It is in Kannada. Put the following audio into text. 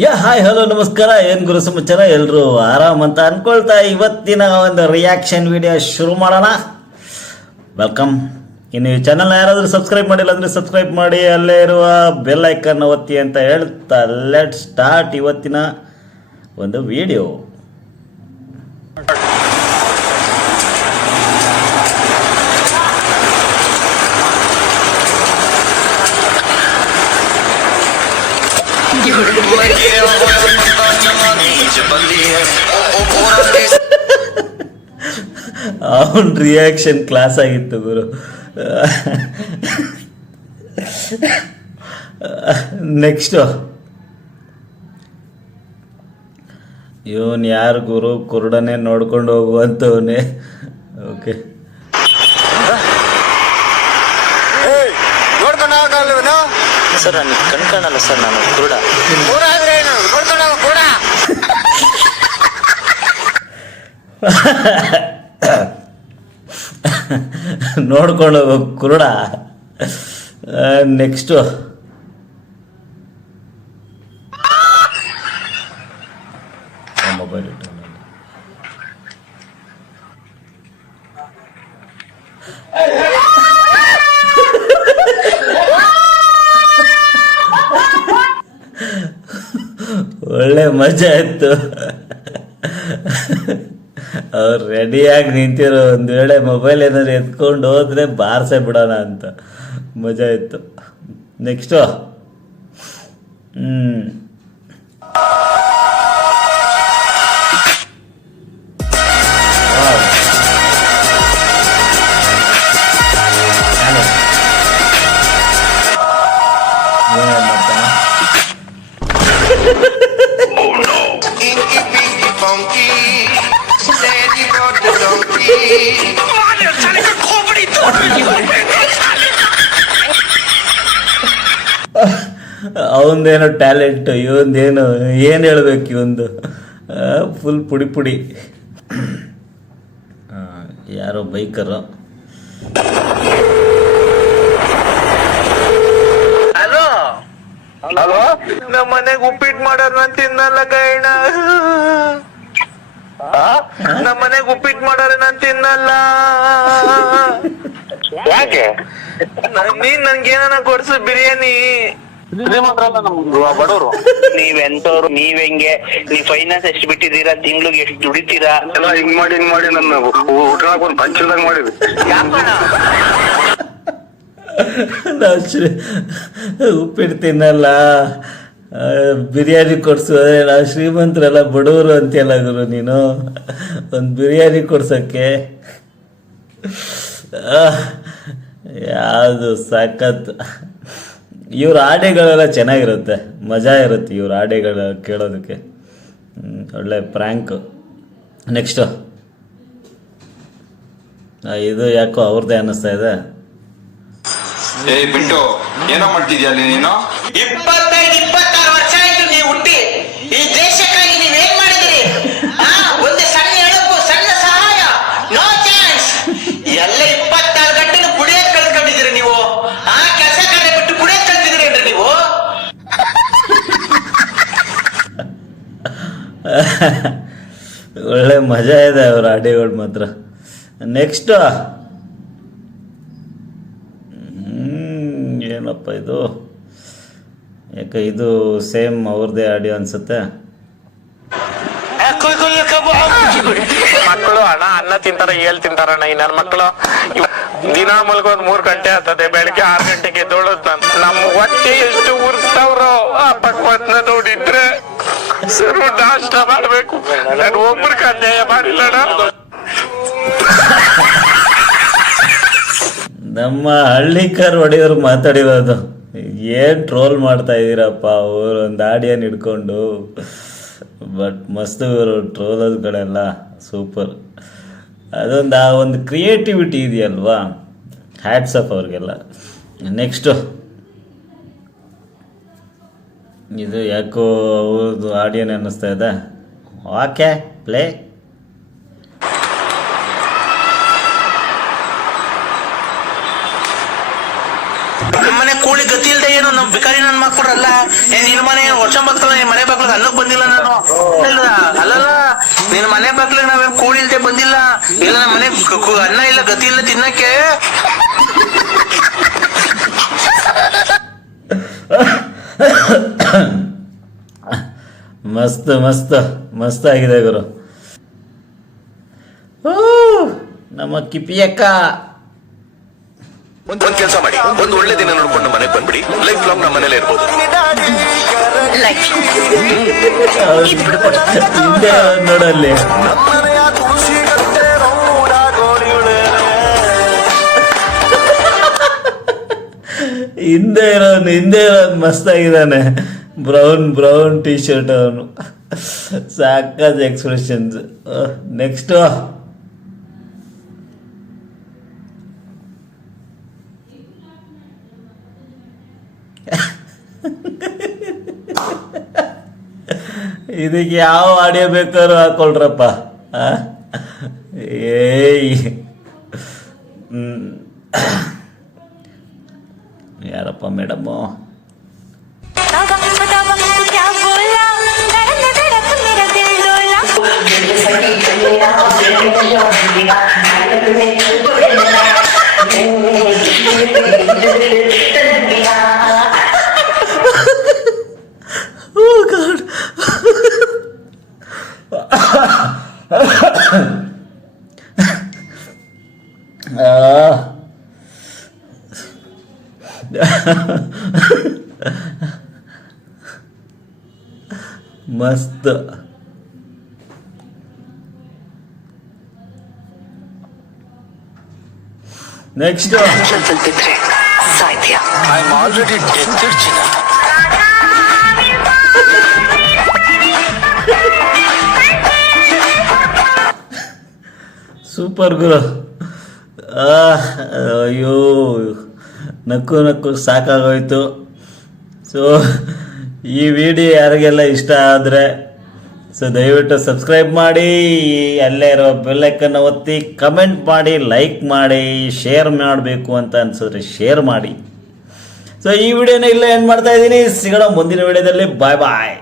ಹಾಯ್ ಹಲೋ ನಮಸ್ಕಾರ. ಏನು ಗುರು ಸಮಾಚಾರ? ಎಲ್ಲರೂ ಆರಾಮ್ ಅಂತ ಅನ್ಕೊಳ್ತಾ ಇವತ್ತಿನ ಒಂದು ರಿಯಾಕ್ಷನ್ ವಿಡಿಯೋ ಶುರು ಮಾಡೋಣ. ವೆಲ್ಕಮ್. ಇನ್ನು ಈ ಚಾನಲ್ನ ಯಾರಾದರೂ ಸಬ್ಸ್ಕ್ರೈಬ್ ಮಾಡಿಲ್ಲ ಅಂದರೆ ಸಬ್ಸ್ಕ್ರೈಬ್ ಮಾಡಿ, ಅಲ್ಲೇ ಇರುವ ಬೆಲ್ ಐಕನ್ ಒತ್ತಿ ಅಂತ ಹೇಳ್ತಾ ಲೆಟ್ ಸ್ಟಾರ್ಟ್ ಇವತ್ತಿನ ಒಂದು ವಿಡಿಯೋ. ಅವನ್ ರಿಯಾಕ್ಷನ್ ಕ್ಲಾಸ್ ಆಗಿತ್ತು ಗುರು. ನೆಕ್ಸ್ಟು ಇವನ್ ಯಾರು ಗುರು? ಕುರುಡನೆ ನೋಡ್ಕೊಂಡು ಹೋಗುವಂತವನೇ. ಓಕೆ, ಸರ್ ನನಗೆ ಕಣ್ಕಾಣಲ್ಲ ಸರ್, ನಾನು ಕುರುಡ. ನೋಡ್ಕೊಂಡು ಹೋಗೋ ಕುರುಡ. ನೆಕ್ಸ್ಟು ಮೊಬೈಲ್ ಇಟ್ಟು ಒಳ್ಳೆ ಮಜಾ ಇತ್ತು. ಅವ್ರು ರೆಡಿಯಾಗಿ ನಿಂತಿರೋ, ಒಂದು ವೇಳೆ ಮೊಬೈಲ್ ಏನಾದ್ರು ಎತ್ಕೊಂಡು ಹೋದ್ರೆ ಬಾರ್ಸೇ ಬಿಡೋಣ ಅಂತ. ಮಜಾ ಇತ್ತು. ನೆಕ್ಸ್ಟು ಏನೇನು ಮಾಡ್ತಾನೆ? ಅವಂದೇನೋ ಟ್ಯಾಲೆಂಟ್, ಇವಂದೇನು ಏನು ಹೇಳ್ಬೇಕು? ಇವಂದು ಫುಲ್ ಪುಡಿ ಪುಡಿ. ಯಾರೋ ಬೈಕರು. ಹಲೋ ಹಲೋ, ನಮ್ಮ ಮನೆಗೆ ಉಪ್ಪಿಟ್ಟು ಮಾಡೋದು ನಾನು ತಿನ್ನಲ್ಲ ಗೈಣ. ನಮ್ಮ ಮನೆಗೆ ಉಪ್ಪಿಟ್ಟು ಮಾಡೋರು ನಾನು ತಿನ್ನಲ್ಲ. ಯಾಕೆ? ನೀನ್ ನನ್ಗೇನ ಕೊಡ್ಸು ಬಿರಿಯಾನಿ. ಬಡವರು ನೀವೆಂತವ್ರು? ನೀವ್ ಹೆಂಗೆ? ನೀವ್ ಫೈನಾನ್ಸ್ ಎಷ್ಟು ಬಿಟ್ಟಿದ್ದೀರಾ? ತಿಂಗ್ಳಿಗೆ ಎಷ್ಟು ದುಡಿತೀರಾ? ಹಿಂಗ್ ಮಾಡಿ ನನ್ನ ಊಟ ಒಂದು ಪಂಚದಾಗ ಮಾಡಿದ್ವಿ. ನಾವು ಉಪ್ಪಿಟ್ಟು ತಿನ್ನಲ್ಲ, ಬಿರಿಯಾನಿ ಕೊಡ್ಸು. ನಾವು ಶ್ರೀಮಂತರೆಲ್ಲ ಬಡವರು ಅಂತೆಲ್ಲ ಗುರು ನೀನು. ಒಂದು ಬಿರಿಯಾನಿ ಕೊಡ್ಸೋಕ್ಕೆ ಯಾವುದು ಸಖತ್. ಇವ್ರ ಆಡಿಗಳೆಲ್ಲ ಚೆನ್ನಾಗಿರುತ್ತೆ, ಮಜಾ ಇರುತ್ತೆ ಇವ್ರ ಆಡಿಗಳು ಕೇಳೋದಕ್ಕೆ. ಒಳ್ಳೆ ಪ್ರ್ಯಾಂಕ್. ನೆಕ್ಸ್ಟು ಇದು ಯಾಕೋ ಅವ್ರದ್ದೇ ಅನ್ನಿಸ್ತಾ ಇದೆ. ಬಿಟ್ಟು ಏನೋ ಮಾಡ್ತಿದ್ಯಾ ಅಲ್ಲಿ ನೀನು? 25-26 ವರ್ಷ ಆಯ್ತು ನೀವು ಹುಟ್ಟಿ. ಈ ದೇಶಕ್ಕಾಗಿ ನೀವೇನ್ ಮಾಡಿದಿರಿ? ಒಂದು ಸಣ್ಣ ಎಳುಪು, ಸಣ್ಣ ಸಹಾಯ, ನೋ ಚಾನ್ಸ್. ಎಲ್ಲ 24 ಗಂಟೆ ಕುಡಿಯೋದ್ ಕಳ್ಕೊಂಡಿದ್ದೀರಿ ನೀವು. ಕೆಲಸ ಕಾರ್ಯ ಬಿಟ್ಟು ಕುಡಿಯೋದ್ ಕಲ್ತಿದ್ದೀರೇನ್ರಿ ನೀವು? ಒಳ್ಳೆ ಮಜಾ ಇದೆ ಅವ್ರ ಆಡಿಗಳು ಮಾತ್ರ. ನೆಕ್ಸ್ಟು ಏನಪ್ಪ ಇದು? ಯಾಕೆ ಇದು ಸೇಮ್ ಅವ್ರದ್ದೇ ಆಡಿಯೋ ಅನ್ಸುತ್ತೆ. ಮಕ್ಕಳು ಅನ್ನ ತಿಂತಾರ, ತಿಂತಾರಣ್ಣ. ಈ ನನ್ನ ಮಕ್ಕಳು ದಿನ ಮಲ್ಗೋದ್ 3 ಗಂಟೆ ಆಗ್ತದೆ, ಬೆಳಿಗ್ಗೆ 6 ಗಂಟೆಗೆ ಎದ್ದೋಳೋದ್ ನಾನು. ನಮ್ಮ ಹೊಟ್ಟೆ ಎಷ್ಟು ಉರ್ಸ್ತಾವ್ರೋ ಆ ಪಕ್ವತ್ನ ನೋಡಿದ್ರೆ ಸರು ನಾಷ್ಟ ಮಾಡ್ಬೇಕು. ನಾನು ಒಬ್ರಿಗೆ ಅನ್ಯಾಯ ಮಾಡಿಲ್ಲಣ್ಣ. ನಮ್ಮ ಹಳ್ಳಿಕರ್ ಹೊಡೆಯೋರು ಮಾತಾಡಿರೋದು. ಏನು ಟ್ರೋಲ್ ಮಾಡ್ತಾ ಇದ್ದೀರಪ್ಪ ಅವರು ಒಂದು ಆಡಿಯನ್ ಹಿಡ್ಕೊಂಡು. ಬಟ್ ಮಸ್ತ್ ಇವರು ಟ್ರೋಲರ್ಸ್ಗಳೆಲ್ಲ ಸೂಪರ್. ಅದೊಂದು ಆ ಒಂದು ಕ್ರಿಯೇಟಿವಿಟಿ ಇದೆಯಲ್ವಾ, ಹ್ಯಾಟ್ಸ್ ಆಫ್ ಅವ್ರಿಗೆಲ್ಲ. ನೆಕ್ಸ್ಟು ಇದು ಯಾಕೋ ಅವ್ರದ್ದು ಆಡಿಯನ್ ಅನ್ನಿಸ್ತಾ ಇದೆ. Okay, play. ನಮ್ಮನೆ ಕೂಲಿ ಗತಿ ಇಲ್ದೆ ಏನು ನಮ್ ಬಿಕಾರಿ ನನ್ ಮಕ್ಕಳಲ್ಲ. ನಿನ್ ಮನೆ ವರ್ಷ ಬದುಕಲ್ಲ, ನಿನ್ ಮನೆ ಬಾಗ್ಲ ಬಾಗ್ಲಾಗ ಅನ್ನಕ್ ಬಂದಿಲ್ಲ ನಾನು. ಅಲ್ಲಲ್ಲ ನಿನ್ ಮನೆ ಬಾಗ್ಲಾಗ ನಾವೇನ್ ಕೂಡಿಲ್ದೆ ಬಂದಿಲ್ಲ. ಇಲ್ಲ ನಮ್ಮ ಮನೆ ಅನ್ನ ಇಲ್ಲ ಗತಿ ಇಲ್ಲ ತಿನ್ನಕ್ಕೆ. ಮಸ್ತ್ ಮಸ್ತ್ ಮಸ್ತ್ ಆಗಿದೆ ಗುರು. ನಮ್ಮ ಕಿಪಿಯಕ್ಕ ಒಂದ್ ಕೆಲಸ ಮಾಡಿ, ಒಂದ್ ಒಳ್ಳೆ ದಿನ ನೋಡ್ಕೊಂಡು ಮನೆಗೆ ಬಂದ್ಬಿಡಿ. ಲೈಫ್ ಲಾಂಗ್ ನಮ್ಮ ಮನೇಲೆ ಇರ್ಬೋದು. ಹಿಂದೆ ನೋಡಲ್ಲಿ ಹಿಂದೆ ಇರೋನು ಮಸ್ತ್ ಆಗಿದ್ದಾನೆ. ಬ್ರೌನ್ ಟೀ ಶರ್ಟ್ ಅವನು. ಸಾಕಾದ ಎಕ್ಸ್ಪ್ರೆಷನ್ಸ್. ನೆಕ್ಸ್ಟ್ ಇದಕ್ಕೆ ಯಾವ ಆಡಿಯೋ ಬೇಕಾದ್ರೂ ಹಾಕೊಳ್ರಪ್ಪ. ಏಯ್ ಯಾರಪ್ಪ ಮೇಡಮ್ಮು? Oh God. ಮಸ್ತ್. Next I am already dead ಚಿನ್ನ. ಸೂಪರ್ ಗುರು. ಅಯ್ಯೋ ನಕ್ಕು ಸಾಕಾಗೋಯ್ತು. ಸೊ ಈ ವಿಡಿಯೋ ಯಾರಿಗೆಲ್ಲ ಇಷ್ಟ ಆದರೆ ದಯವಿಟ್ಟು ಸಬ್ಸ್ಕ್ರೈಬ್ ಮಾಡಿ, ಅಲ್ಲೇ ಇರೋ ಬೆಲ್ಲೈಕನ್ನು ಒತ್ತಿ, ಕಮೆಂಟ್ ಮಾಡಿ, ಲೈಕ್ ಮಾಡಿ, ಶೇರ್ ಮಾಡಬೇಕು ಅಂತ ಅನ್ಸಿದ್ರೆ ಶೇರ್ ಮಾಡಿ. ಸೊ ಈ ವಿಡಿಯೋನ ಇಲ್ಲೇ ಎಂಡ್ ಮಾಡ್ತಾ ಇದ್ದೀನಿ. ಸಿಗೋಣ ಮುಂದಿನ ವಿಡಿಯೋದಲ್ಲಿ. ಬಾಯ್ ಬಾಯ್.